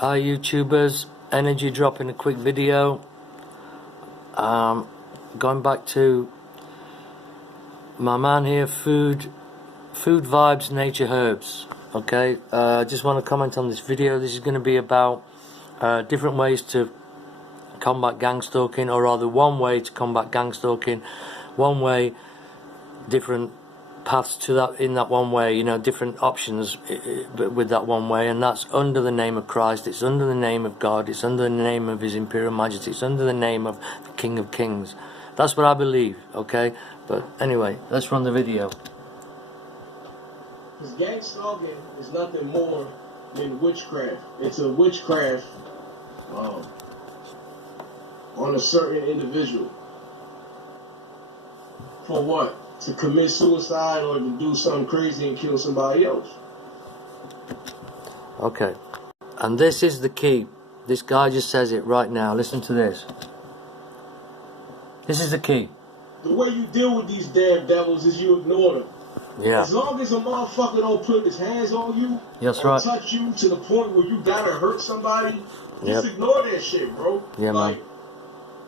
Hi YouTubers, energy drop in a quick video. Going back to my man here, food vibes, nature herbs. Okay, I just want to comment on this video. This is going to be about different ways to combat gangstalking, or rather one way to combat gangstalking, one way, different paths to that, in that one way, you know, different options with that one way, and that's under the name of Christ, it's under the name of God, it's under the name of His Imperial Majesty, it's under the name of the King of Kings. That's what I believe, okay? But anyway, let's run the video. Because gangstalking is nothing more than witchcraft. It's a witchcraft on a certain individual. For what? To commit suicide or to do something crazy and kill somebody else. Okay, and this is the key. This guy just says it right now. Listen to this. This is the key. The way you deal with these damn devils is you ignore them. Yeah. As long as a motherfucker don't put his hands on you, that's or right, touch you to the point where you gotta hurt somebody, just ignore that shit, bro. Yeah, like, man.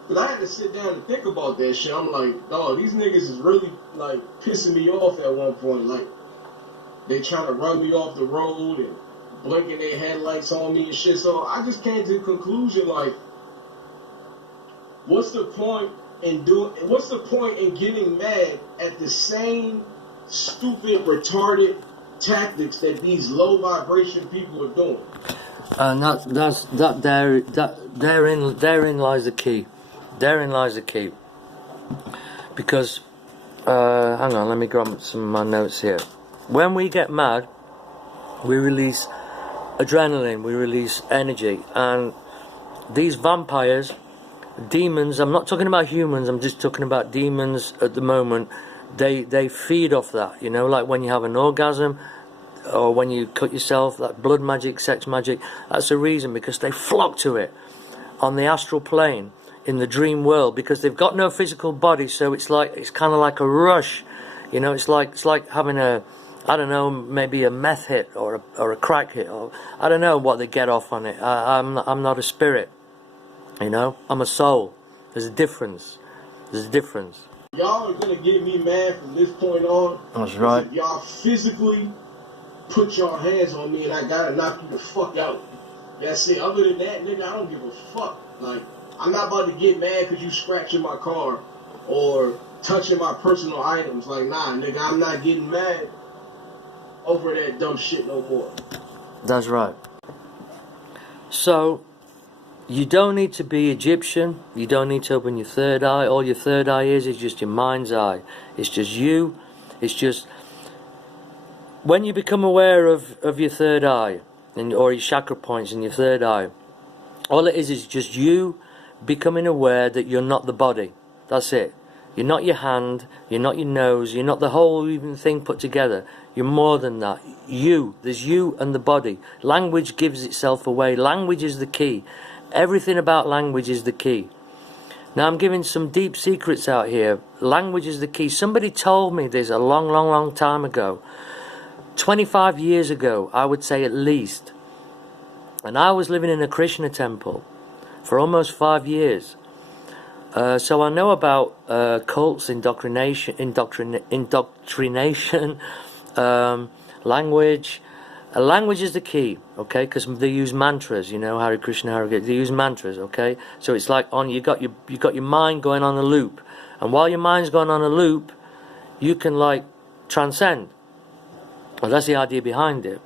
Cause I had to sit down and think about that shit. I'm like, dog, these niggas is really like pissing me off at one point. Like, they trying to run me off the road and blinking their headlights on me and shit. So I just came to the conclusion, like, what's the point in getting mad at the same stupid, retarded tactics that these low vibration people are doing? And therein lies the key. Therein lies the key. Because, hang on, let me grab some of my notes here. When we get mad, we release adrenaline, we release energy, and these vampires, demons, I'm not talking about humans, I'm just talking about demons at the moment, they feed off that, you know, like when you have an orgasm, or when you cut yourself, that blood magic, sex magic, that's the reason, because they flock to it on the astral plane, in the dream world, because they've got no physical body. So it's kind of like a rush, you know. It's like having a, I don't know, maybe a meth hit or a crack hit, or I don't know what they get off on it. I'm not a spirit, you know. I'm a soul. There's a difference. There's a difference. Y'all are gonna get me mad from this point on. That's right. If y'all physically put your hands on me and I gotta knock you the fuck out. That's it. Other than that, nigga, I don't give a fuck. Like, I'm not about to get mad because you scratching my car or touching my personal items. Like, nah, nigga, I'm not getting mad over that dumb shit no more. That's right. So, you don't need to be Egyptian. You don't need to open your third eye. All your third eye is just your mind's eye. It's just you. It's just when you become aware of your third eye, or your chakra points in your third eye, all it is just you becoming aware that you're not the body. That's it. You're not your hand, you're not your nose, you're not the whole even thing put together. You're more than that. There's you and the body. Language gives itself away. Language is the key. Everything about language is the key. Now I'm giving some deep secrets out here. Language is the key. Somebody told me this a long time ago. 25 years ago, I would say at least. And I was living in a Krishna temple for almost 5 years. So I know about cults, indoctrination, language. Language is the key, okay? Because they use mantras, you know, Hare Krishna, Hare Krishna. They use mantras, okay? So it's like you got your mind going on a loop, and while your mind's going on a loop, you can like transcend. Well, that's the idea behind it.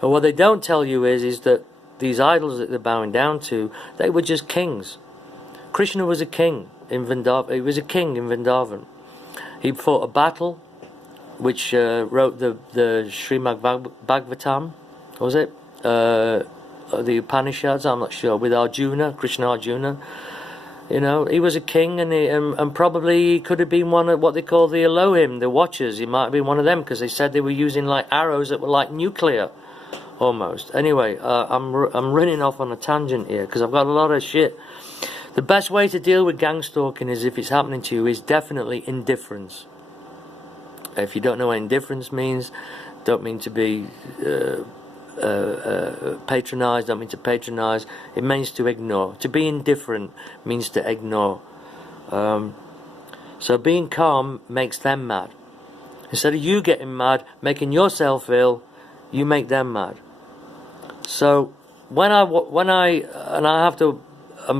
And what they don't tell you is that these idols that they're bowing down to, they were just kings. Krishna was a king in Vrindavan. He was a king in Vrindavan. He fought a battle, which wrote the Srimad Bhagavatam, was it? The Upanishads, I'm not sure, with Arjuna, Krishna Arjuna. You know, he was a king, and probably he could have been one of what they call the Elohim, the Watchers. He might have been one of them, because they said they were using like arrows that were like nuclear. Almost. Anyway, I'm running off on a tangent here because I've got a lot of shit. The best way to deal with gangstalking is, if it's happening to you, is definitely indifference. If you don't know what indifference means, don't mean to be patronize, don't mean to patronize. It means to ignore. To be indifferent means to ignore. So being calm makes them mad. Instead of you getting mad, making yourself ill, you make them mad. So I'm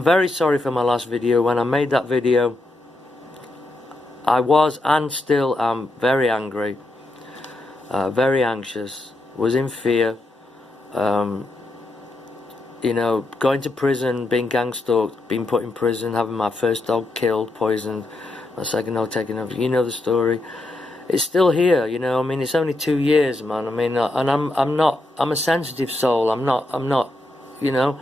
very sorry for my last video. When I made that video, I was and still am very angry, very anxious, was in fear. You know, going to prison, being gang stalked, being put in prison, having my first dog killed, poisoned, my second dog taken over. You know the story. It's still here, you know. I mean, it's only 2 years, man. I mean, and I'm a sensitive soul. I'm not, you know,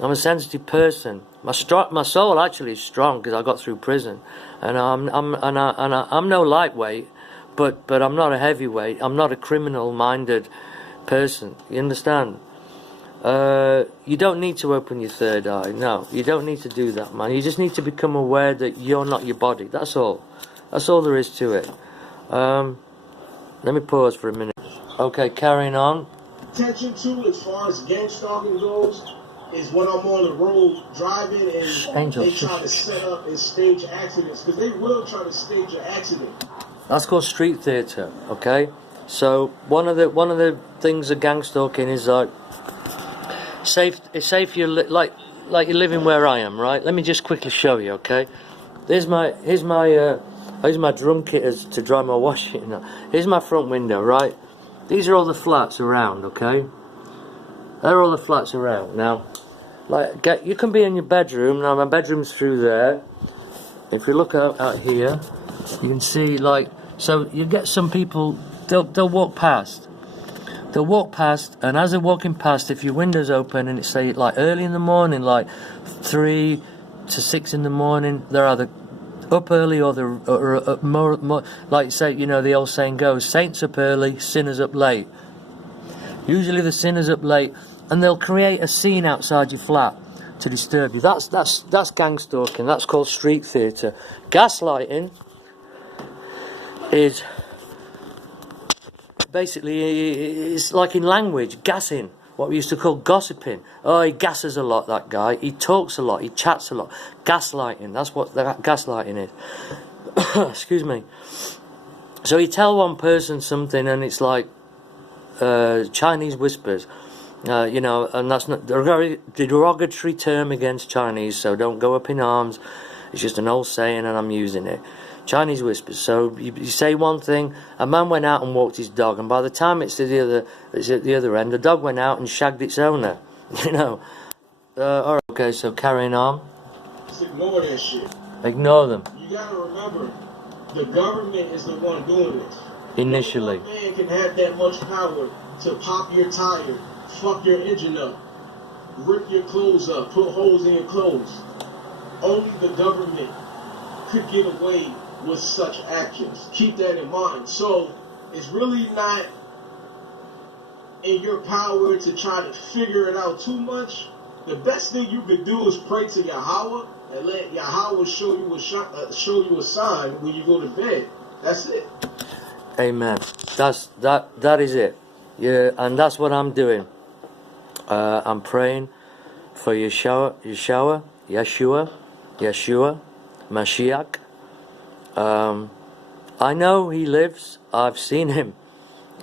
I'm a sensitive person. My soul actually is strong because I got through prison, and I'm no lightweight, but I'm not a heavyweight. I'm not a criminal-minded person. You understand? You don't need to open your third eye. No, you don't need to do that, man. You just need to become aware that you're not your body. That's all. That's all there is to it. Let me pause for a minute. Okay, carrying on. Attention to as far as gang stalking goes is when I'm on the road driving and they try to set up and stage accidents, because they will try to stage an accident. That's called street theatre. Okay, so one of the things of gang stalking is like safe you're like you're living where I am, right? Let me just quickly show you. Okay, here's my drum kit to dry my washing. Here's my front window, right? These are all the flats around, okay? They're all the flats around. Now, you can be in your bedroom. Now, my bedroom's through there. If you look out here, you can see, so you get some people, they'll walk past. They'll walk past, and as they're walking past, if your window's open and it's, say, early in the morning, 3 to 6 in the morning, they're either up early or more, like say, you know, the old saying goes, saints up early, sinners up late. Usually the sinners up late, and they'll create a scene outside your flat to disturb you. That's gang stalking. That's called street theatre. Gaslighting is basically, it's like in language, gassing. What we used to call gossiping. Oh, he gasses a lot, that guy. He talks a lot. He chats a lot. Gaslighting. That's what gaslighting is. Excuse me. So you tell one person something and it's like Chinese whispers. You know, and that's not the derogatory term against Chinese, so don't go up in arms. It's just an old saying and I'm using it. Chinese whispers. So you say one thing. A man went out and walked his dog, and by the time it's at the other end, the dog went out and shagged its owner. You know. All right. Okay. So carrying on. Just ignore that shit. Ignore them. You gotta remember, the government is the one doing this. Initially. No man can have that much power to pop your tire, fuck your engine up, rip your clothes up, put holes in your clothes. Only the government could get away with such actions. Keep that in mind. So it's really not in your power to try to figure it out too much. The best thing you could do is pray to Yahweh and let Yahweh show you a sign when you go to bed. That's it. Amen. That is it. Yeah, and that's what I'm doing. I'm praying for Yeshua, Mashiach. I know he lives. I've seen him,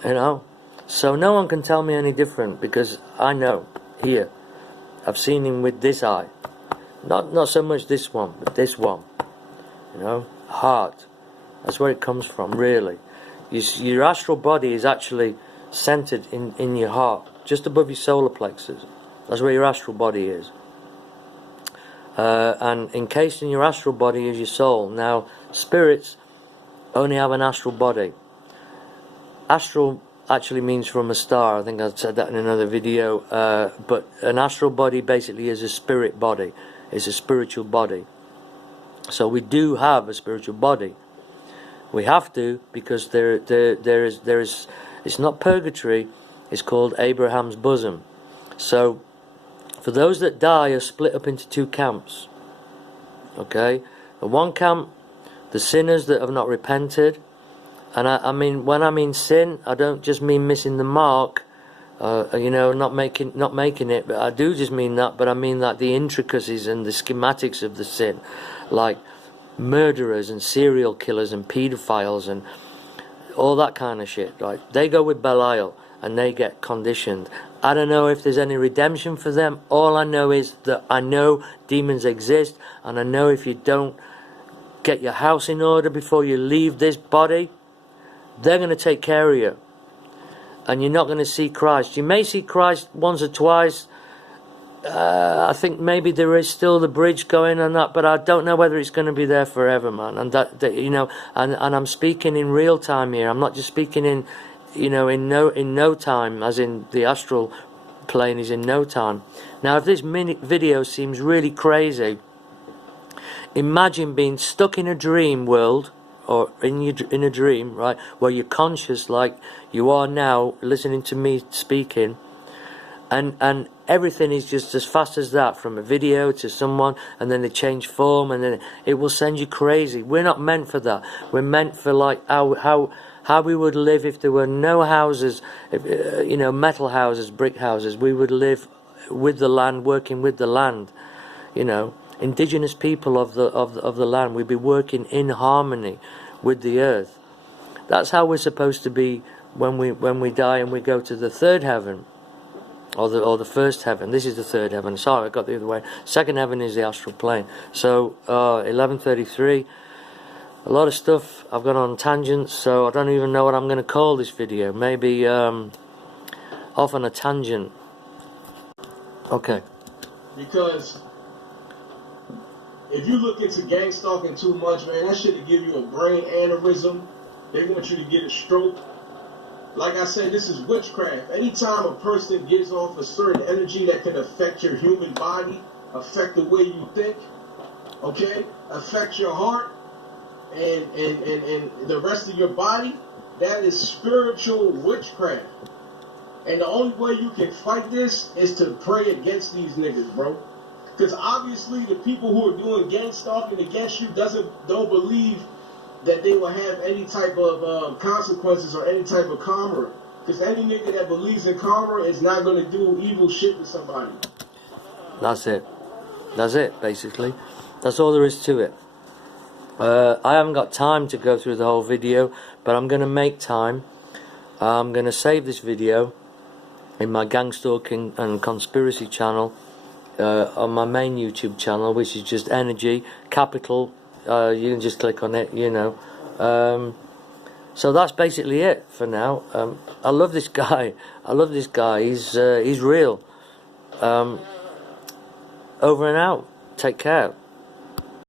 you know. So no one can tell me any different, because I know here. I've seen him with this eye. Not so much this one, but this one. You know, heart. That's where it comes from, really. Your astral body is actually centered in your heart, just above your solar plexus. That's where your astral body is. And encased in your astral body is your soul. Now, spirits only have an astral body. Astral actually means from a star. I think I said that in another video. But an astral body basically is a spirit body. It's a spiritual body. So we do have a spiritual body. We have to, because there is. It's not purgatory. It's called Abraham's bosom. So, for those that die are split up into two camps. Okay? In one camp, the sinners that have not repented. And I mean, when I mean sin, I don't just mean missing the mark You know, not making it, but I do just mean that. But I mean that the intricacies and the schematics of the sin, like murderers and serial killers and paedophiles and all that kind of shit, right? They go with Belial and they get conditioned. I don't know if there's any redemption for them. All I know is that I know demons exist, and I know if you don't get your house in order before you leave this body, they're going to take care of you. And you're not going to see Christ. You may see Christ once or twice. I think maybe there is still the bridge going on that, but I don't know whether it's going to be there forever, man. And that you know, and I'm speaking in real time here. I'm not just speaking in, you know, in no time, as in the astral plane is in no time. Now, if this video seems really crazy, imagine being stuck in a dream world, or in a dream, right, where you're conscious like you are now, listening to me speaking, and everything is just as fast as that, from a video to someone, and then they change form, and then it will send you crazy. We're not meant for that. We're meant for like how we would live if there were no houses, you know, metal houses, brick houses. We would live with the land, working with the land, you know. Indigenous people of the land, we'd be working in harmony with the earth. That's how we're supposed to be when we die and we go to the third heaven, or the first heaven. This is the third heaven. Sorry, I got the other way. Second heaven is the astral plane. So 11:33. A lot of stuff. I've gone on tangents, so I don't even know what I'm going to call this video. Maybe off on a tangent. Okay. Because if you look into gang stalking too much, man, that shit will give you a brain aneurysm. They want you to get a stroke. Like I said, this is witchcraft. Anytime a person gives off a certain energy that can affect your human body, affect the way you think, okay, affect your heart and the rest of your body, that is spiritual witchcraft. And the only way you can fight this is to pray against these niggas, bro. Because obviously the people who are doing gang stalking against you don't believe that they will have any type of consequences or any type of karma. Because any nigga that believes in karma is not going to do evil shit to somebody. That's it. That's it, basically. That's all there is to it. I haven't got time to go through the whole video, but I'm going to make time. I'm going to save this video in my gangstalking and conspiracy channel, on my main YouTube channel, which is just Energy Capital. You can just click on it, you know. So that's basically it for now. I love this guy. I love this guy. He's real. Over and out. Take care.